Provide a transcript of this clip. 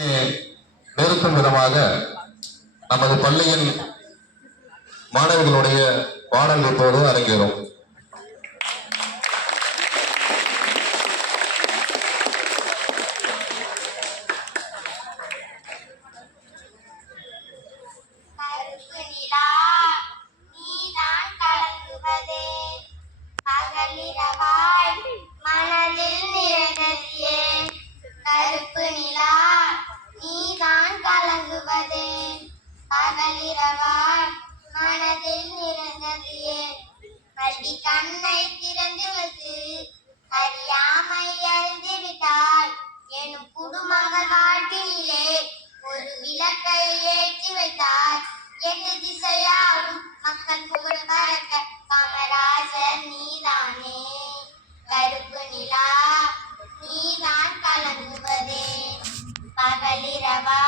நிறுத்தும் விதமாக நமது பள்ளியின் மாணவர்களுடைய பாடல் இப்போது அரங்கேறும். மனதில் நிறைந்ததியே கருப்பு நிலா நீதான் கலங்குவதே பகலிரவாய் மனதில் நிறைந்ததியே பள்ளி கண்ணை திறந்து வைத்து அறியாமை அறிந்து விட்டாய் எனும் குடும்பங்கள் வாழ்விலே ஒரு விளக்கை ஏற்றி வைத்தாய் எட்டு திசையாலும் மக்கள் புகழ் பறக்க காமராஜர் நீதானே கருப்பு நிலா நீதான் கலங்குவதே பகலிரவா